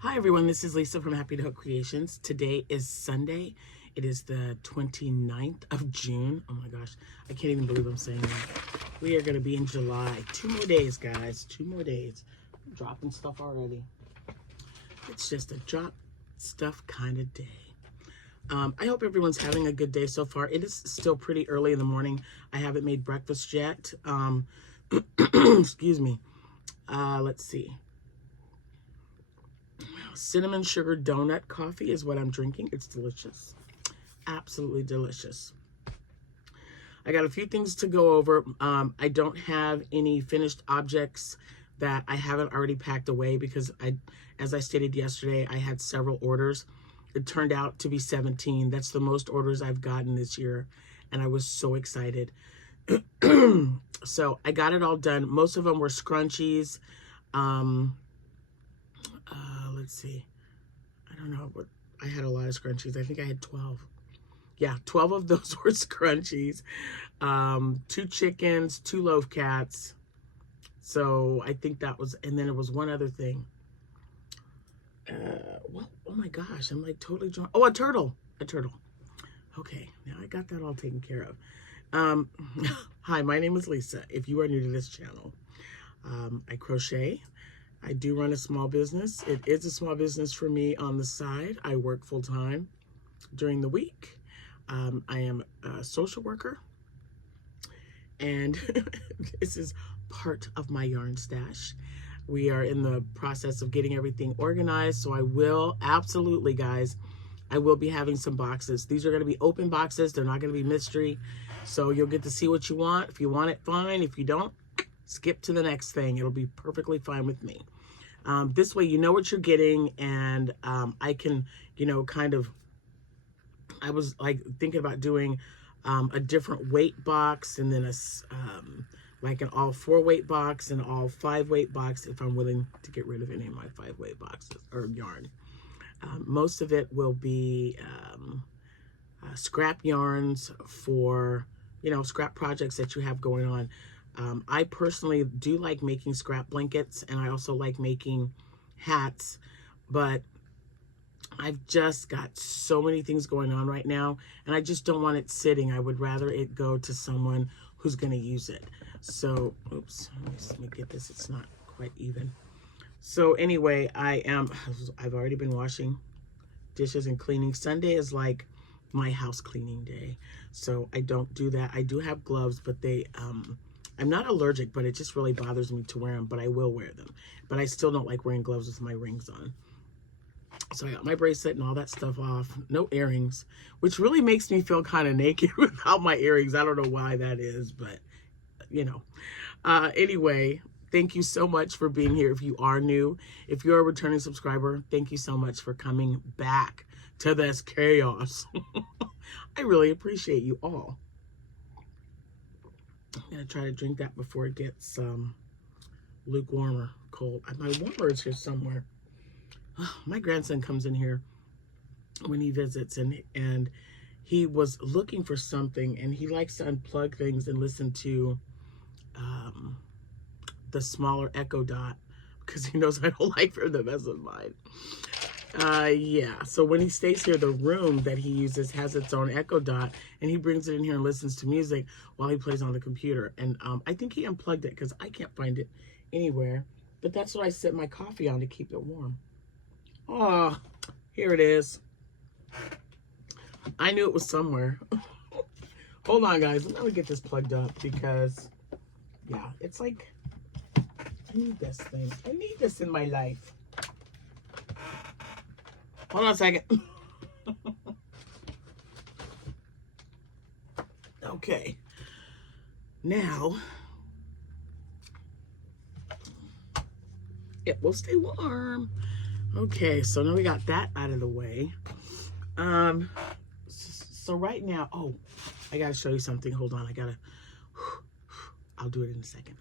Hi everyone, this is Lisa from Happytohook Creations. Today is Sunday. It is the 29th of June. Oh my gosh, I can't even believe I'm saying that. We are going to be in July. 2 more days, guys. 2 more days. I'm dropping stuff already. It's just a drop stuff kind of day. I hope everyone's having a good day so far. It is still pretty early in the morning. I haven't made breakfast yet. Excuse me. Let's see. Cinnamon sugar donut coffee is what I'm drinking. It's delicious. Absolutely delicious. I got a few things to go over. I don't have any finished objects that I haven't already packed away because as I stated yesterday, I had several orders. It turned out to be 17. That's the most orders I've gotten this year, and I was so excited. So I got it all done. Most of them were scrunchies. Let's see. I don't know, but I had a lot of scrunchies. I think I had 12. Yeah, 12 of those were scrunchies. 2 chickens, 2 loaf cats. So I think that was, and then it was one other thing. Well, oh my gosh, I'm like totally drunk. Oh, a turtle. A turtle. Okay, now I got that all taken care of. Hi, my name is Lisa. If you are new to this channel, I crochet. I do run a small business. It is a small business for me on the side. I work full time during the week. I am a social worker, and this is part of my yarn stash. We are in the process of getting everything organized, so I will, absolutely guys, I will be having some boxes. These are going to be open boxes. They're not going to be mystery, so you'll get to see what you want. If you want it, fine. If you don't, skip to the next thing. It'll be perfectly fine with me. This way you know what you're getting, and I can, you know, kind of, I was like thinking about doing a different weight box, and then a like an all 4 weight box and all 5 weight box if I'm willing to get rid of any of my 5 weight boxes or yarn. Most of it will be scrap yarns for, you know, scrap projects that you have going on. I personally do like making scrap blankets, and I also like making hats, but I've just got so many things going on right now, and I just don't want it sitting. I would rather it go to someone who's going to use it. So, oops, let me get this. It's not quite even. So anyway, I've already been washing dishes and cleaning. Sunday is like my house cleaning day, so I don't do that. I do have gloves, but I'm not allergic, but it just really bothers me to wear them, but I will wear them. But I still don't like wearing gloves with my rings on. So I got my bracelet and all that stuff off. No earrings, which really makes me feel kind of naked without my earrings. I don't know why that is, but you know. Anyway, thank you so much for being here. If you are new, if you're a returning subscriber, thank you so much for coming back to this chaos. I really appreciate you all. I'm going to try to drink that before it gets lukewarm or cold. My warmer is here somewhere. My grandson comes in here when he visits, and he was looking for something, and he likes to unplug things and listen to the smaller Echo Dot because he knows I don't like for the mess with mine. Yeah, so when he stays here, the room that he uses has its own Echo Dot, and he brings it in here and listens to music while he plays on the computer. And I think he unplugged it because I can't find it anywhere, but that's what I set my coffee on to keep it warm. Oh, here it is. I knew it was somewhere. Hold on, guys. Let me get this plugged up because, yeah, it's like, I need this thing. I need this in my life. Hold on a second. Okay. Now, it will stay warm. Okay, so now we got that out of the way. So right now, oh, I gotta show you something. Hold on, I'll do it in a second.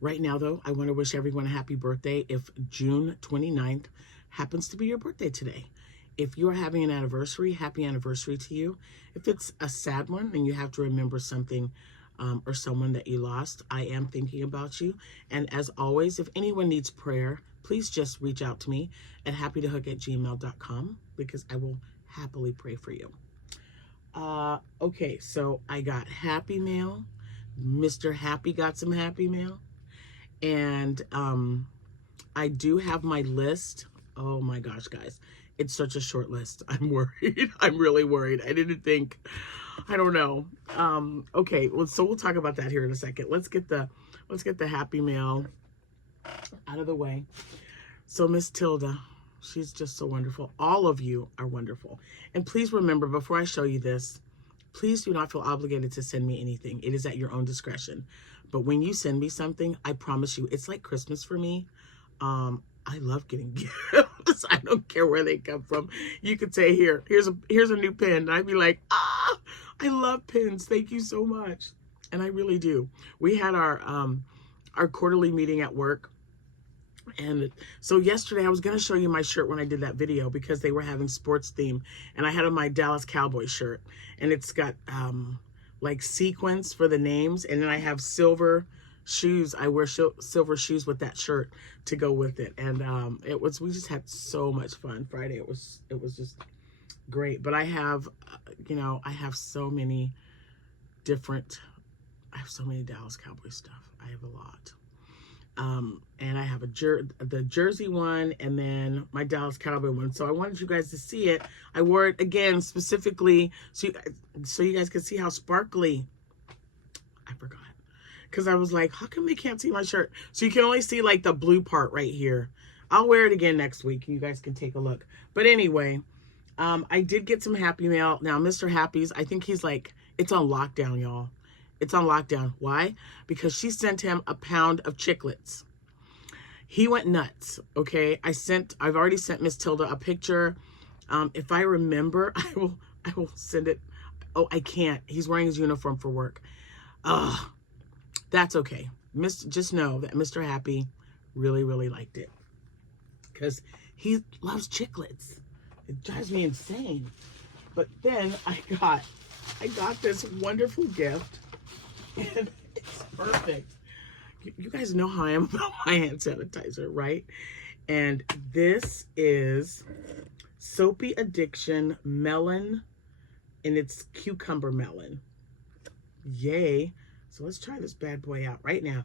Right now, though, I want to wish everyone a happy birthday if June 29th happens to be your birthday today. If you are having an anniversary, happy anniversary to you. If it's a sad one and you have to remember something or someone that you lost, I am thinking about you. And as always, if anyone needs prayer, please just reach out to me at happytohook@gmail.com because I will happily pray for you. Okay, so I got Happy Mail. Mr. Happy got some Happy Mail. And I do have my list. Oh my gosh, guys. It's such a short list. I'm worried. I'm really worried. I didn't think, I don't know. Okay, well, so we'll talk about that here in a second. Let's get the Happy Mail out of the way. So Miss Tilda, she's just so wonderful. All of you are wonderful. And please remember, before I show you this, please do not feel obligated to send me anything. It is at your own discretion. But when you send me something, I promise you, it's like Christmas for me. I love getting gifts. I don't care where they come from. You could say, here's a new pen. And I'd be like, I love pens. Thank you so much. And I really do. We had our quarterly meeting at work. And so yesterday I was going to show you my shirt when I did that video because they were having sports theme. And I had on my Dallas Cowboy shirt. And it's got like sequins for the names. And then I have silver shoes. I wear silver shoes with that shirt to go with it. And we just had so much fun Friday. It was just great. But I have, I have so many Dallas Cowboy stuff. I have a lot. And I have the jersey one and then my Dallas Cowboy one. So I wanted you guys to see it. I wore it again specifically so you guys can see how sparkly. I forgot. Because I was like, how come they can't see my shirt? So you can only see like the blue part right here. I'll wear it again next week. You guys can take a look. But anyway, I did get some Happy Mail. Now, Mr. Happy's, I think he's like, it's on lockdown, y'all. It's on lockdown. Why? Because she sent him a pound of chiclets. He went nuts, okay? I've already sent Miss Tilda a picture. If I remember, I will send it. Oh, I can't. He's wearing his uniform for work. That's okay. Just know that Mr. Happy really, really liked it. Because he loves chiclets. It drives me insane. But then I got this wonderful gift. And it's perfect. You guys know how I am about my hand sanitizer, right? And this is Soapy Addiction Melon. And it's cucumber melon. Yay. So let's try this bad boy out right now.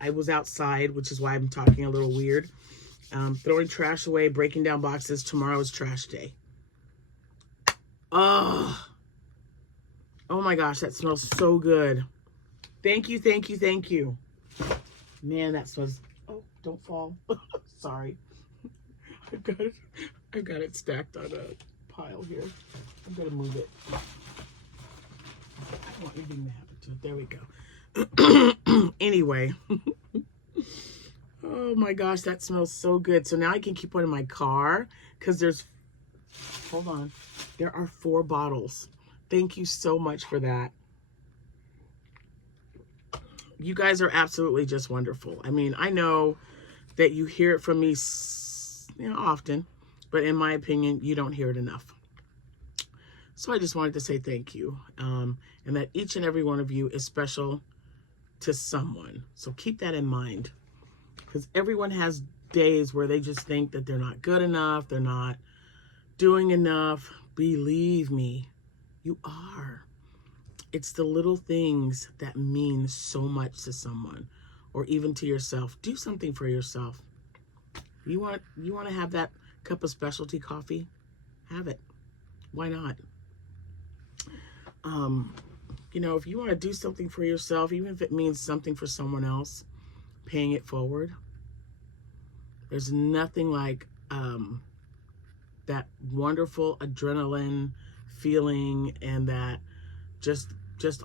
I was outside, which is why I'm talking a little weird. Throwing trash away, breaking down boxes. Tomorrow is trash day. Oh my gosh, that smells so good. Thank you, thank you, thank you. Man, that smells, oh, don't fall. Sorry. I've got it stacked on a pile here. I'm gonna move it. I don't want anything to happen to it. There we go. Anyway. Oh my gosh, that smells so good. So now I can keep one in my car because hold on. There are 4 bottles. Thank you so much for that. You guys are absolutely just wonderful. I mean, I know that you hear it from me often, but in my opinion, you don't hear it enough. So I just wanted to say thank you, and that each and every one of you is special to someone. So keep that in mind, because everyone has days where they just think that they're not good enough, they're not doing enough. Believe me, you are. It's the little things that mean so much to someone, or even to yourself. Do something for yourself. You want to have that cup of specialty coffee? Have it. Why not? If you want to do something for yourself, even if it means something for someone else, paying it forward. There's nothing like that wonderful adrenaline feeling and that just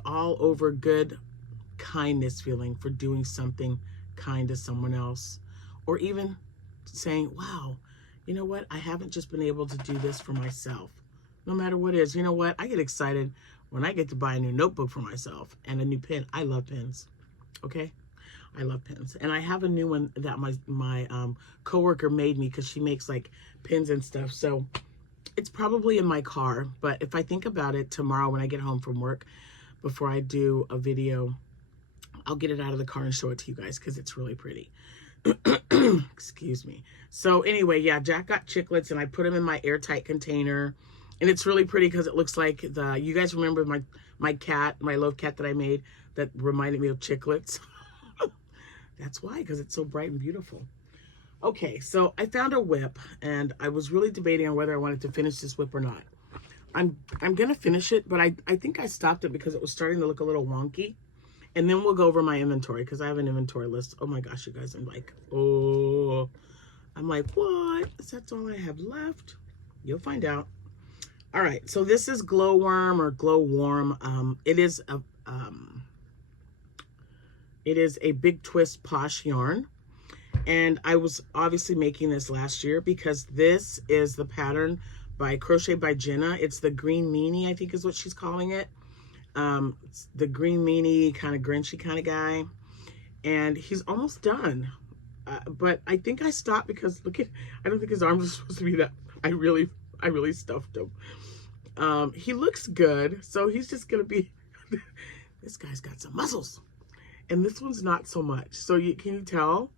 all over good kindness feeling for doing something kind to someone else, or even saying, wow, you know what? I haven't just been able to do this for myself. No matter what it is, you know what? I get excited when I get to buy a new notebook for myself and a new pen. I love pens. Okay? I love pens. And I have a new one that my coworker made me because she makes like pens and stuff. So it's probably in my car. But if I think about it tomorrow when I get home from work, before I do a video, I'll get it out of the car and show it to you guys because it's really pretty. Excuse me. So anyway, yeah, Jack got chiclets and I put them in my airtight container. And it's really pretty because it looks like you guys remember my cat, my love cat that I made that reminded me of chiclets? That's why, because it's so bright and beautiful. Okay, so I found a whip and I was really debating on whether I wanted to finish this whip or not. I'm going to finish it, but I think I stopped it because it was starting to look a little wonky. And then we'll go over my inventory because I have an inventory list. Oh my gosh, you guys, I'm like, oh. I'm like, what? That's all I have left? You'll find out. All right, so this is Glowworm or Glow Warm. It is a Big Twist Posh yarn. And I was obviously making this last year because this is the pattern by Crochet by Jenna. It's the Green Meanie, I think is what she's calling it. It's the Green Meanie, kind of Grinchy kind of guy. And he's almost done. But I think I stopped because look at, I don't think his arms are supposed to be that. I really stuffed him. He looks good, so he's just gonna be. This guy's got some muscles, and this one's not so much. So can you tell?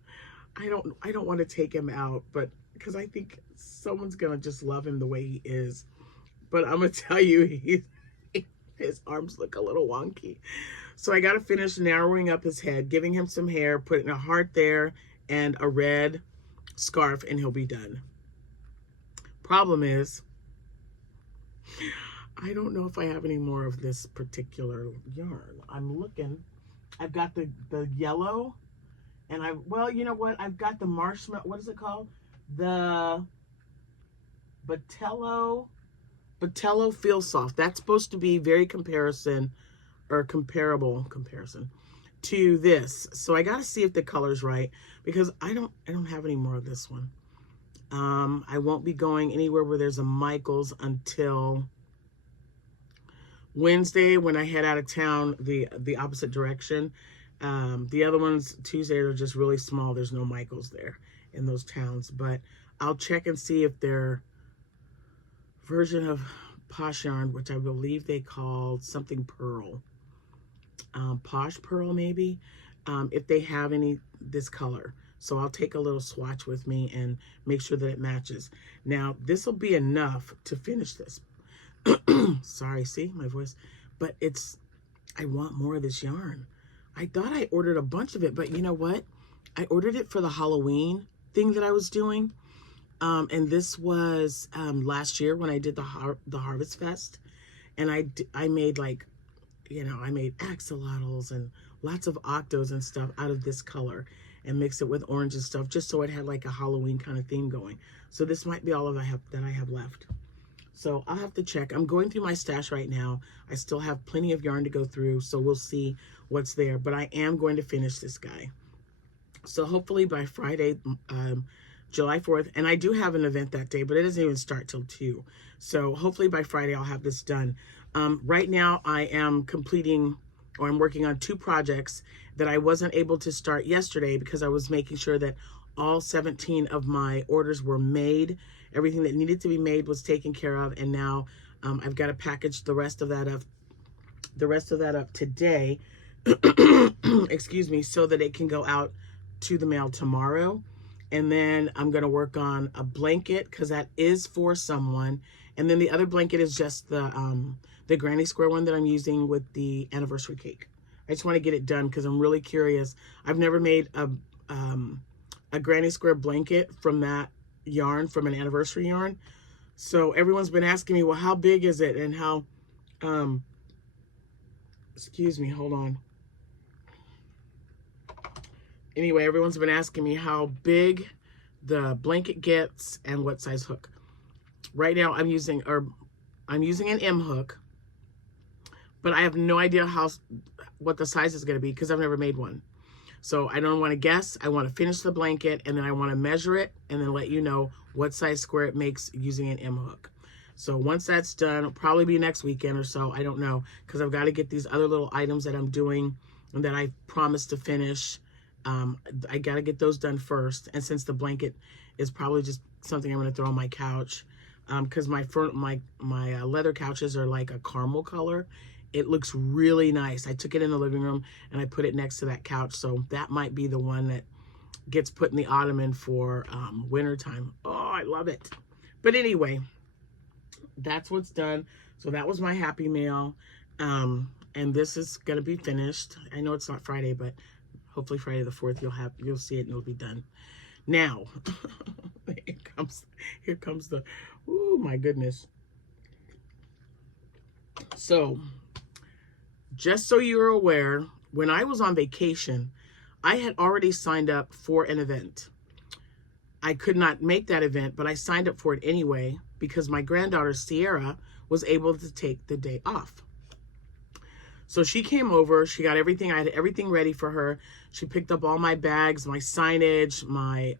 I don't want to take him out, but because I think someone's gonna just love him the way he is. But I'm gonna tell you, his arms look a little wonky. So I got to finish narrowing up his head, giving him some hair, putting a heart there and a red scarf, and he'll be done. Problem is, I don't know if I have any more of this particular yarn. I'm looking. I've got the yellow, and well, you know what? I've got the marshmallow. What is it called? The Batello Feel Soft. That's supposed to be very comparison to this. So I got to see if the color's right because I don't have any more of this one. I won't be going anywhere where there's a Michaels until Wednesday when I head out of town the opposite direction. The other ones Tuesday are just really small. There's no Michaels there in those towns, but I'll check and see if their version of Posh yarn, which I believe they called something Pearl, Posh Pearl maybe, if they have any this color. So I'll take a little swatch with me and make sure that it matches. Now, this will be enough to finish this. Sorry, see my voice? But I want more of this yarn. I thought I ordered a bunch of it, but you know what? I ordered it for the Halloween thing that I was doing. And this was last year when I did the Harvest Fest. And I made like, I made axolotls and lots of octos and stuff out of this color and mix it with orange and stuff just so it had like a Halloween kind of theme going. So this might be all of that I have left. So I'll have to check. I'm going through my stash right now. I still have plenty of yarn to go through, so we'll see what's there. But I am going to finish this guy. So hopefully by Friday, July 4th, and I do have an event that day, but it doesn't even start till 2. So hopefully by Friday I'll have this done. Right now I am I'm working on 2 projects that I wasn't able to start yesterday because I was making sure that all 17 of my orders were made. Everything that needed to be made was taken care of, and now I've got to package the rest of that up today. Excuse me, so that it can go out to the mail tomorrow. And then I'm going to work on a blanket because that is for someone. And then the other blanket is just the granny square one that I'm using with the anniversary cake. I just want to get it done because I'm really curious. I've never made a granny square blanket from that yarn, from an anniversary yarn. So everyone's been asking me, well, how big is it? And how, excuse me, hold on. Anyway, everyone's been asking me how big the blanket gets and what size hook. Right now I'm using an M hook, but I have no idea what the size is going to be because I've never made one. So I don't want to guess. I want to finish the blanket and then I want to measure it and then let you know what size square it makes using an M hook. So once that's done, it'll probably be next weekend or so. I don't know because I've got to get these other little items that I'm doing and that I promised to finish. I got to get those done first. And since the blanket is probably just something I'm going to throw on my couch, because my leather couches are like a caramel color. It looks really nice. I took it in the living room and I put it next to that couch. So that might be the one gets put in the ottoman for winter time. Oh, I love it. But anyway, that's what's done. So that was my happy mail. And this is going to be finished. I know it's not Friday, but hopefully Friday the 4th, you'll see it and it'll be done. Now, here comes the, oh my goodness. So, just so you're aware, when I was on vacation, I had already signed up for an event. I could not make that event, but I signed up for it anyway because my granddaughter, Sierra, was able to take the day off. So she came over, she got everything, I had everything ready for her. She picked up all my bags, my signage, my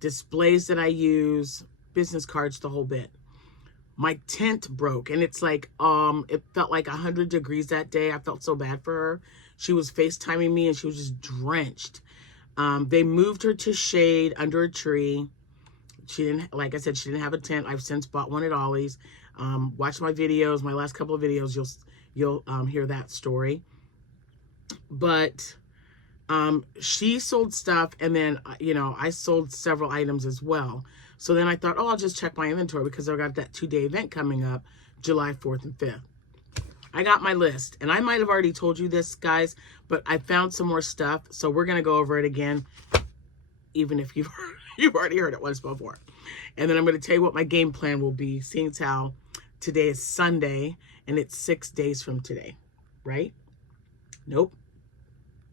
displays that I use, business cards, the whole bit. My tent broke, and it's like, it felt like 100 degrees that day. I felt so bad for her. She was FaceTiming me, and she was just drenched. They moved her to shade under a tree. She didn't, like I said, she didn't have a tent. I've since bought one at Ollie's. Watch my videos, my last couple of videos, you'll hear that story. But she sold stuff, and then, I sold several items as well. So then I thought, oh, I'll just check my inventory because I got that 2-day event coming up, July 4th and 5th. I got my list, and I might have already told you this, guys, but I found some more stuff, so we're going to go over it again, even if you've already heard it once before. And then I'm going to tell you what my game plan will be, seeing as how today is Sunday, and it's 6 days from today, right? Nope.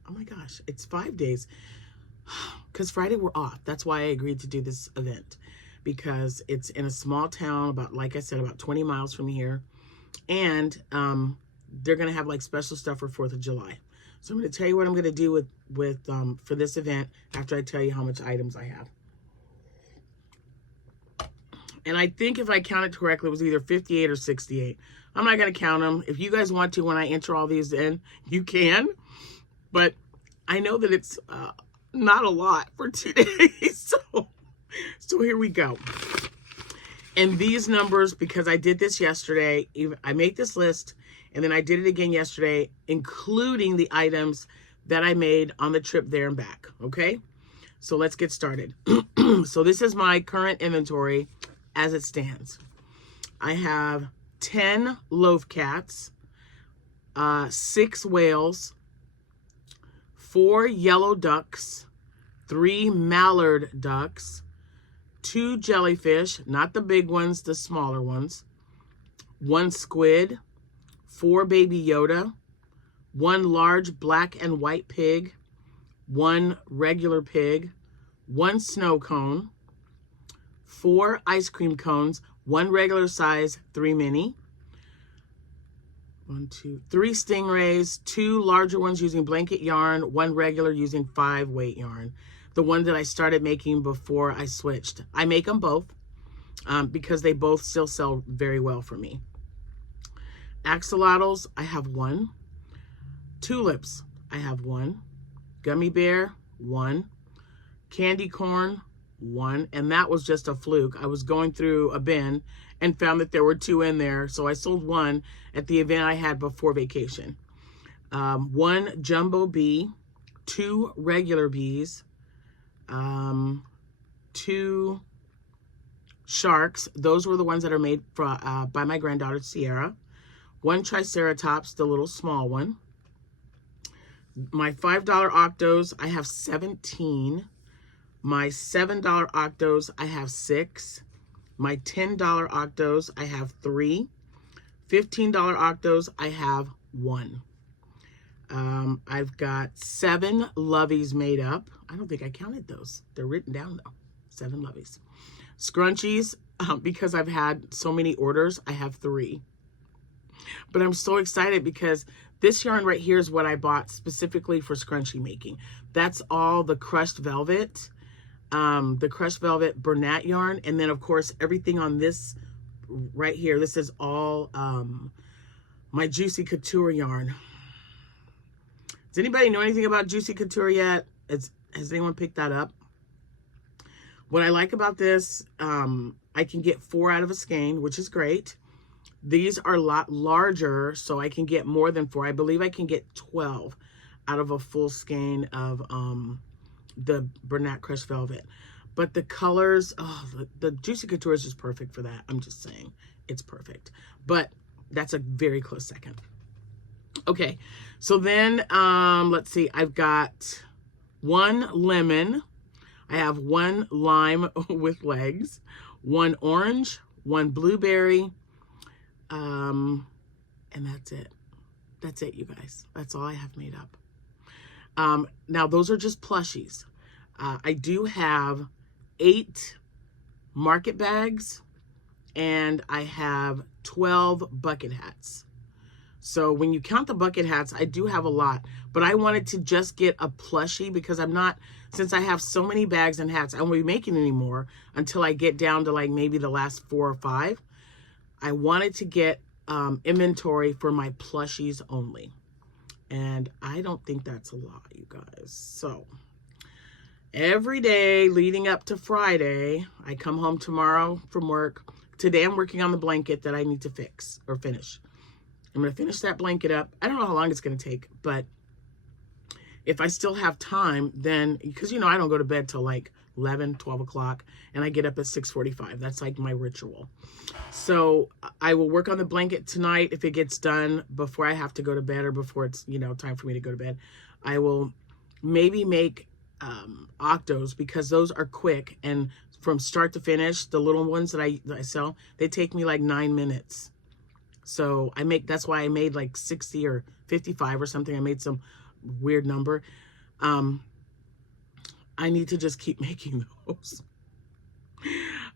Oh my gosh, it's 5 days. Because Friday we're off. That's why I agreed to do this event. Because it's in a small town, about, like I said, about 20 miles from here. And they're going to have like special stuff for 4th of July. So I'm going to tell you what I'm going to do with for this event after I tell you how much items I have. And I think if I counted correctly, it was either 58 or 68. I'm not going to count them. If you guys want to, when I enter all these in, you can. But I know that it's not a lot for 2 days. So here we go. And these numbers, because I did this yesterday, I made this list, and then I did it again yesterday, including the items that I made on the trip there and back, okay? So let's get started. So this is my current inventory as it stands. I have 10 loaf cats, 6 whales, 4 yellow ducks, 3 mallard ducks, 2 jellyfish, not the big ones, the smaller ones, 1 squid, 4 baby Yoda, 1 large black and white pig, 1 regular pig, 1 snow cone, 4 ice cream cones, 1 regular size, 3 mini, 3 stingrays, 2 larger ones using blanket yarn, 1 regular using 5 weight yarn. The one that I started making before I switched. I make them both because they both still sell very well for me. Axolotls, I have 1. Tulips, I have 1. Gummy bear, 1. Candy corn, 1. And that was just a fluke. I was going through a bin and found that there were 2 in there. So I sold 1 at the event I had before vacation. 1 jumbo bee, 2 regular bees, 2 sharks. Those were the ones that are made by my granddaughter, Sierra. 1 triceratops, the little small one. My $5 octos, I have 17. My $7 octos, I have 6. My $10 octos, I have 3. $15 octos, I have 1. I've got 7 loveys made up. I don't think I counted those. They're written down though. 7 loveys. Scrunchies, because I've had so many orders, I have 3. But I'm so excited because this yarn right here is what I bought specifically for scrunchie making. That's all the crushed velvet, Bernat yarn. And then of course, everything on this right here, this is all my Juicy Couture yarn. Does anybody know anything about Juicy Couture yet? Has anyone picked that up? What I like about this, I can get 4 out of a skein, which is great. These are a lot larger, so I can get more than 4. I believe I can get 12 out of a full skein of the Bernat Crushed Velvet. But the colors, oh, the Juicy Couture is just perfect for that. I'm just saying, it's perfect. But that's a very close second. Okay, so then, let's see. I've got 1 lemon. I have 1 lime with legs, 1 orange, 1 blueberry, and that's it. That's it, you guys. That's all I have made up. Now, those are just plushies. I do have 8 market bags, and I have 12 bucket hats. So when you count the bucket hats, I do have a lot, but I wanted to just get a plushie because I'm not, since I have so many bags and hats, I won't be making any more until I get down to like maybe the last 4 or 5. I wanted to get inventory for my plushies only. And I don't think that's a lot, you guys. So every day leading up to Friday, I come home tomorrow from work. Today I'm working on the blanket that I need to fix or finish. I'm going to finish that blanket up. I don't know how long it's going to take, but if I still have time, then, because, you know, I don't go to bed till like 11, 12 o'clock, and I get up at 6:45. That's like my ritual. So I will work on the blanket tonight. If it gets done before I have to go to bed or before it's, you know, time for me to go to bed, I will maybe make octos, because those are quick, and from start to finish, the little ones that I sell, they take me like 9 minutes. So that's why I made like 60 or 55 or something. I made some weird number. I need to just keep making those.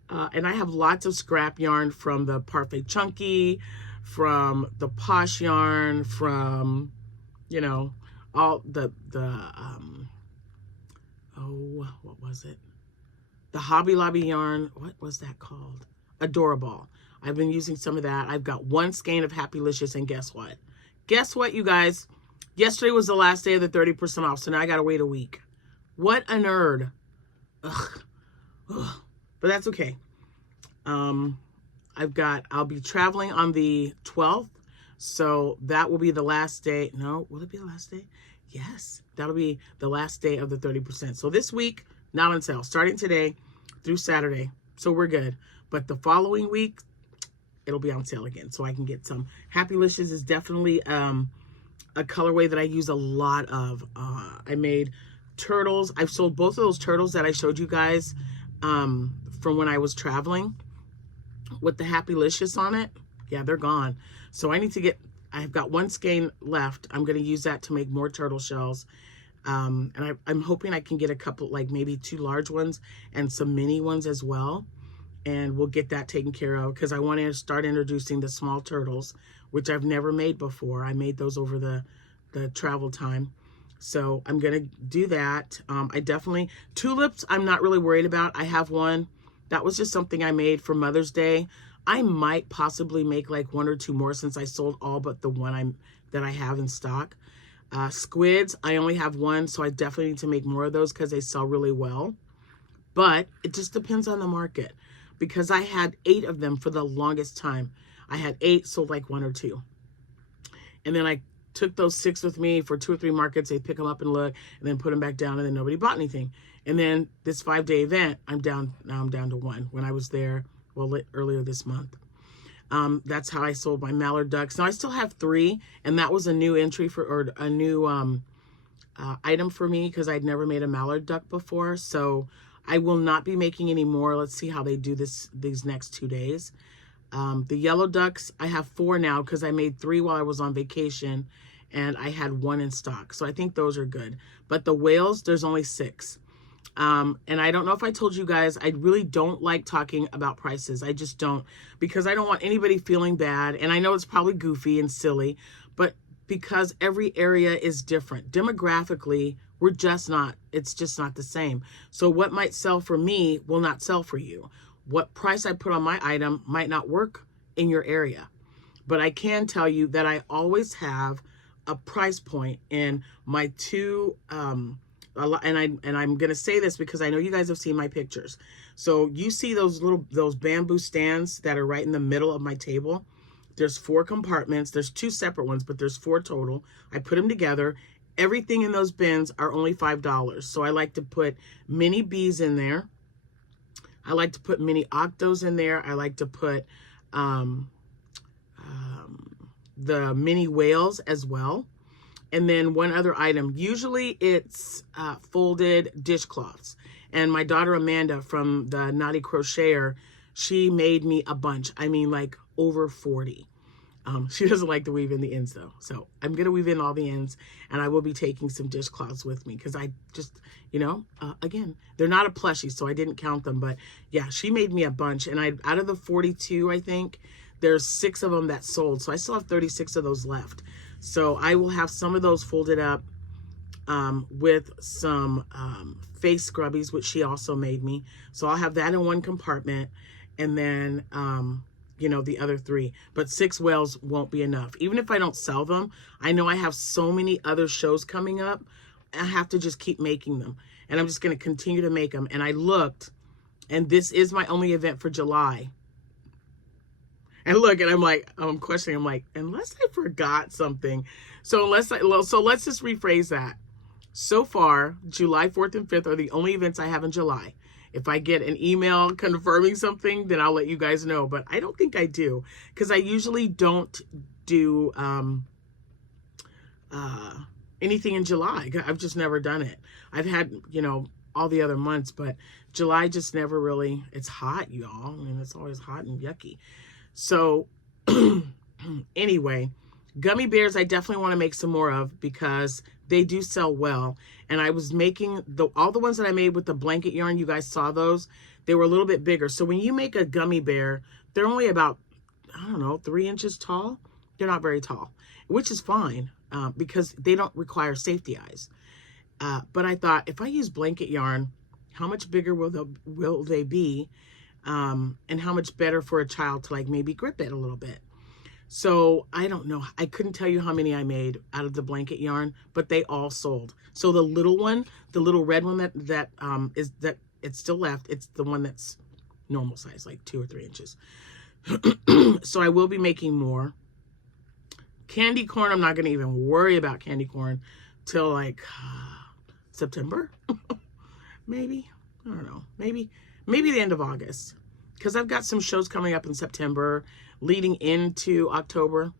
And I have lots of scrap yarn from the Parfait Chunky, from the Posh yarn, from, you know, all oh, what was it? The Hobby Lobby yarn. What was that called? Adorable. I've been using some of that. I've got 1 skein of Happylicious, and guess what? Guess what, you guys? Yesterday was the last day of the 30% off, so now I gotta wait a week. What a nerd. Ugh. Ugh. But that's okay. I'll be traveling on the 12th, so that will be the last day. No, will it be the last day? Yes, that'll be the last day of the 30%. So this week, not on sale, starting today through Saturday. So we're good. But the following week, it'll be on sale again, so I can get some. Happylicious is definitely a colorway that I use a lot of. I made turtles. I've sold both of those turtles that I showed you guys from when I was traveling with the Happylicious on it. Yeah, they're gone. So I need to get, I've got 1 skein left. I'm going to use that to make more turtle shells. And I'm hoping I can get a couple, like maybe 2 large ones and some mini ones as well. And we'll get that taken care of, because I want to start introducing the small turtles, which I've never made before. I made those over the travel time. So I'm going to do that. I definitely, tulips, I'm not really worried about. I have one. That was just something I made for Mother's Day. I might possibly make like 1 or 2 more, since I sold all but the one that I have in stock. Squids, I only have 1, so I definitely need to make more of those because they sell really well. But it just depends on the market, because I had 8 of them for the longest time. I had 8, sold like 1 or 2. And then I took those 6 with me for 2 or 3 markets. They pick them up and look, and then put them back down, and then nobody bought anything. And then this 5-day event, I'm down to 1 when I was there, well, earlier this month. That's how I sold my mallard ducks. Now I still have 3, and that was a new entry or a new item for me, because I'd never made a mallard duck before. So I will not be making any more. Let's see how they do these next 2 days. The yellow ducks, I have 4 now, because I made 3 while I was on vacation, and I had 1 in stock. So I think those are good. But the whales, there's only 6. And I don't know if I told you guys, I really don't like talking about prices. I just don't, because I don't want anybody feeling bad. And I know it's probably goofy and silly, but because every area is different. Demographically, it's just not the same. So what might sell for me will not sell for you. What price I put on my item might not work in your area. But I can tell you that I always have a price point in my 2, and I'm going to say this because I know you guys have seen my pictures. So you see those bamboo stands that are right in the middle of my table. There's 4 compartments. There's 2 separate ones, but there's 4 total. I put them together, Everything in those bins are only $5. So I like to put mini bees in there. I like to put mini octos in there. I like to put the mini whales as well. And then one other item. Usually it's folded dishcloths. And my daughter Amanda from the Naughty Crocheter, she made me a bunch. I mean, like over 40. She doesn't like to weave in the ends though. So I'm going to weave in all the ends, and I will be taking some dishcloths with me because I just, you know, again, they're not a plushie, so I didn't count them. But yeah, she made me a bunch, and out of the 42, I think, there's 6 of them that sold. So I still have 36 of those left. So I will have some of those folded up with some face scrubbies, which she also made me. So I'll have that in one compartment, and then you know, the other 3, but 6 whales won't be enough. Even if I don't sell them, I know I have so many other shows coming up. I have to just keep making them, and I'm just going to continue to make them. And I looked, and this is my only event for July. And look, and I'm like, I'm questioning. I'm like, unless I forgot something. So let's just rephrase that. So far, July 4th and 5th are the only events I have in July. If I get an email confirming something, then I'll let you guys know. But I don't think I do, because I usually don't do anything in July. I've just never done it. I've had, you know, all the other months, but July just never really, it's hot, y'all. I mean, it's always hot and yucky. So anyway, gummy bears I definitely want to make some more of because they do sell well. And I was making all the ones that I made with the blanket yarn. You guys saw those. They were a little bit bigger. So when you make a gummy bear, they're only about, I don't know, 3 inches tall. They're not very tall, which is fine because they don't require safety eyes. But I thought, if I use blanket yarn, how much bigger will they be? And how much better for a child to like maybe grip it a little bit. So I don't know. I couldn't tell you how many I made out of the blanket yarn, but they all sold. So the little one, the little red one that it's still left. It's the one that's normal size, like 2 or 3 inches. So I will be making more. Candy corn, I'm not going to even worry about candy corn till like September. Maybe. I don't know. Maybe the end of August. Because I've got some shows coming up in September leading into October.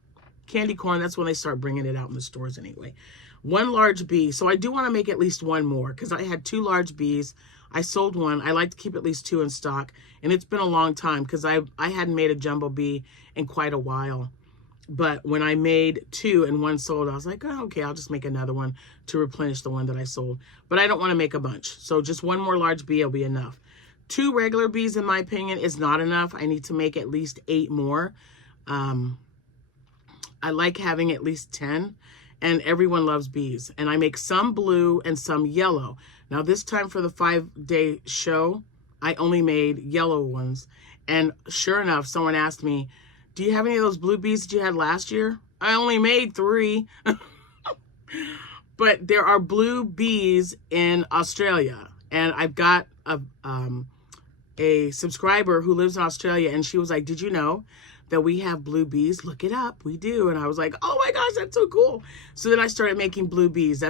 Candy corn, that's when they start bringing it out in the stores anyway. 1 large bee. So I do want to make at least 1 more because I had 2 large bees. I sold 1. I like to keep at least 2 in stock. And it's been a long time because I hadn't made a jumbo bee in quite a while. But when I made 2 and 1 sold, I was like, oh, okay, I'll just make another one to replenish the one that I sold. But I don't want to make a bunch. So just 1 more large bee will be enough. 2 regular bees, in my opinion, is not enough. I need to make at least 8 more. I like having at least 10, and everyone loves bees. And I make some blue and some yellow. Now, this time for the 5-day show, I only made yellow ones. And sure enough, someone asked me, do you have any of those blue bees that you had last year? I only made 3. But there are blue bees in Australia. And I've got a subscriber who lives in Australia, and she was like, did you know that we have blue bees? Look it up. We do. And I was like, oh my gosh, that's so cool. So then I started making blue bees.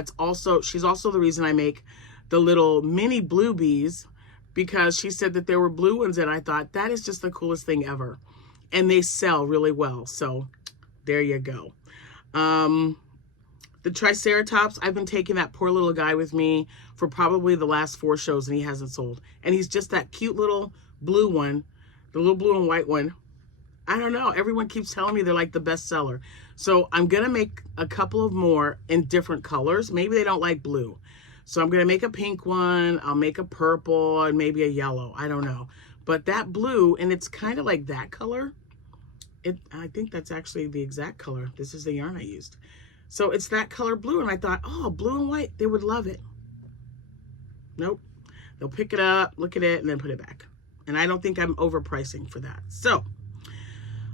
She's also the reason I make the little mini blue bees, because she said that there were blue ones, and I thought that is just the coolest thing ever. And they sell really well. So there you go. The Triceratops, I've been taking that poor little guy with me for probably the last 4 shows, and he hasn't sold. And he's just that cute little blue one, the little blue and white one. I don't know. Everyone keeps telling me they're like the best seller. So I'm going to make a couple of more in different colors. Maybe they don't like blue. So I'm going to make a pink one. I'll make a purple and maybe a yellow. I don't know. But that blue, and it's kind of like that color. I think that's actually the exact color. This is the yarn I used. So it's that color blue, and I thought, oh, blue and white, they would love it. Nope. They'll pick it up, look at it, and then put it back. And I don't think I'm overpricing for that. So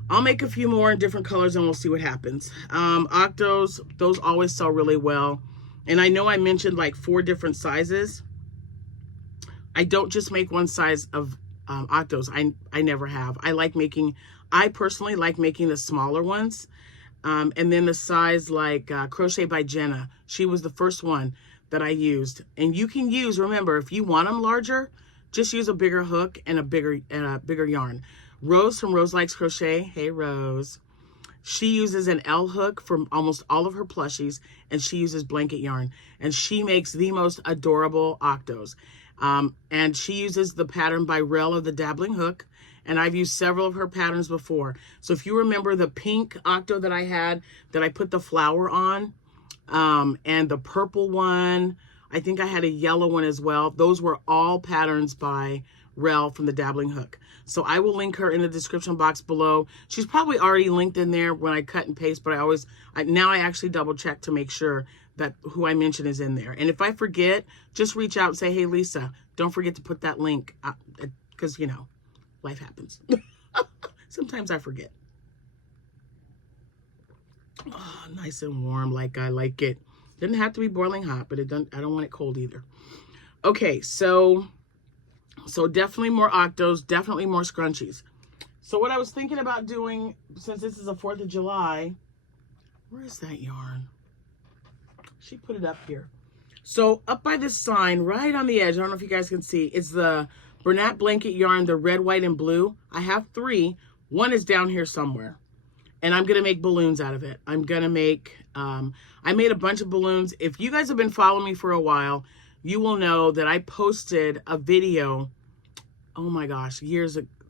I'll make a few more in different colors, and we'll see what happens. Octos, those always sell really well. And I know I mentioned like 4 different sizes. I don't just make one size of octos. I never have. I personally like making the smaller ones. And then the size like Crochet by Jenna. She was the first one that I used. And you can use, remember, if you want them larger, just use a bigger hook and a bigger yarn. Rose from Rose Likes Crochet. Hey, Rose. She uses an L hook for almost all of her plushies, and she uses blanket yarn. And she makes the most adorable octos. And she uses the pattern by Rel of the Dabbling Hook. And I've used several of her patterns before. So if you remember the pink octo that I had, that I put the flower on, and the purple one, I think I had a yellow one as well. Those were all patterns by Rel from the Dabbling Hook. So I will link her in the description box below. She's probably already linked in there when I cut and paste, but now I actually double check to make sure that who I mentioned is in there. And if I forget, just reach out and say, hey, Lisa, don't forget to put that link, because, you know, life happens. Sometimes I forget. Oh, nice and warm like I like it. Doesn't have to be boiling hot, but I don't want it cold either. Okay, so definitely more octos, definitely more scrunchies. So what I was thinking about doing, since this is the 4th of July, where is that yarn? She put it up here. So up by this sign, right on the edge, I don't know if you guys can see, it's the Bernat blanket yarn, the red, white, and blue. I have 3. One is down here somewhere. And I'm going to make balloons out of it. I'm going to make, I made a bunch of balloons. If you guys have been following me for a while, you will know that I posted a video, oh my gosh,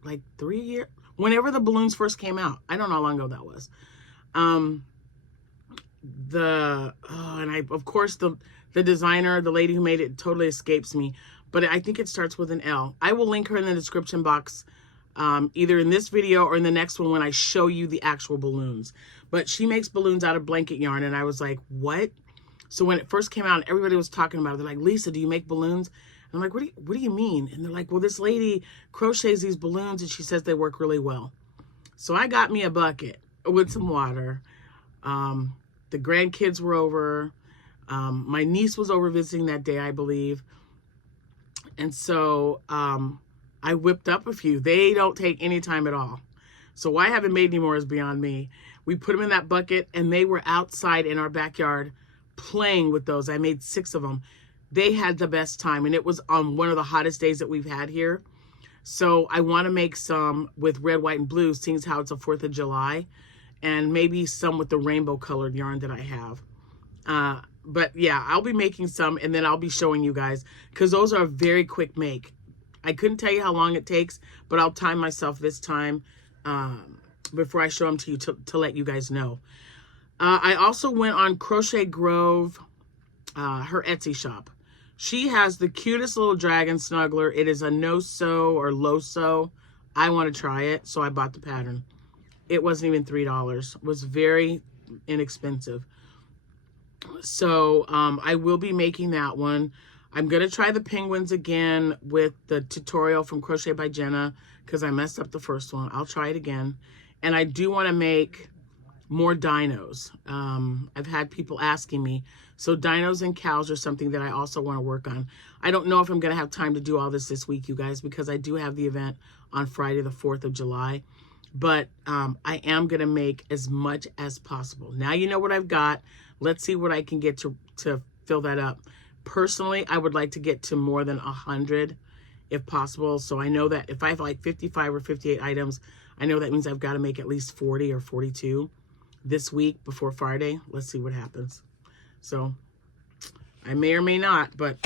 like 3 years, whenever the balloons first came out. I don't know how long ago that was. Of course, the designer, the lady who made it, totally escapes me. But I think it starts with an L. I will link her in the description box, either in this video or in the next one when I show you the actual balloons. But she makes balloons out of blanket yarn, and I was like, what? So when it first came out, everybody was talking about it. They're like, Lisa, do you make balloons? And I'm like, what do you mean? And they're like, well, this lady crochets these balloons, and she says they work really well. So I got me a bucket with some water. The grandkids were over. My niece was over visiting that day, I believe. And so I whipped up a few. They don't take any time at all. So why I haven't made any more is beyond me. We put them in that bucket, and they were outside in our backyard playing with those. I made 6 of them. They had the best time, and it was on one of the hottest days that we've had here. So I want to make some with red, white, and blue, seeing as how it's the 4th of July, and maybe some with the rainbow colored yarn that I have. But yeah, I'll be making some, and then I'll be showing you guys, because those are a very quick make. I couldn't tell you how long it takes, but I'll time myself this time before I show them to you to let you guys know. I also went on Crochet Grove, her Etsy shop. She has the cutest little dragon snuggler. It is a no-sew or low-sew. I want to try it, so I bought the pattern. It wasn't even $3. It was very inexpensive. So I will be making that one. I'm going to try the penguins again with the tutorial from Crochet by Jenna, because I messed up the first one. I'll try it again. And I do want to make more dinos. I've had people asking me. So dinos and cows are something that I also want to work on. I don't know if I'm going to have time to do all this week, you guys, because I do have the event on Friday, the 4th of July. But I am going to make as much as possible. Now you know what I've got. Let's see what I can get to fill that up. Personally, I would like to get to more than 100 if possible. So I know that if I have like 55 or 58 items, I know that means I've got to make at least 40 or 42 this week before Friday. Let's see what happens. So I may or may not, but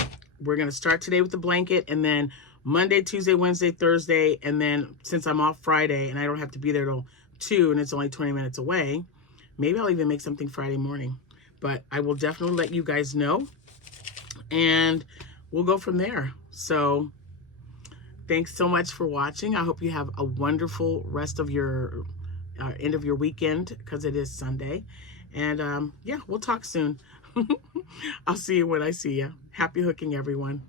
we're going to start today with the blanket, and then Monday, Tuesday, Wednesday, Thursday, and then since I'm off Friday and I don't have to be there till 2 and it's only 20 minutes away, maybe I'll even make something Friday morning. But I will definitely let you guys know, and we'll go from there. So thanks so much for watching. I hope you have a wonderful rest of your end of your weekend, because it is Sunday. And yeah, we'll talk soon. I'll see you when I see you. Happy hooking, everyone.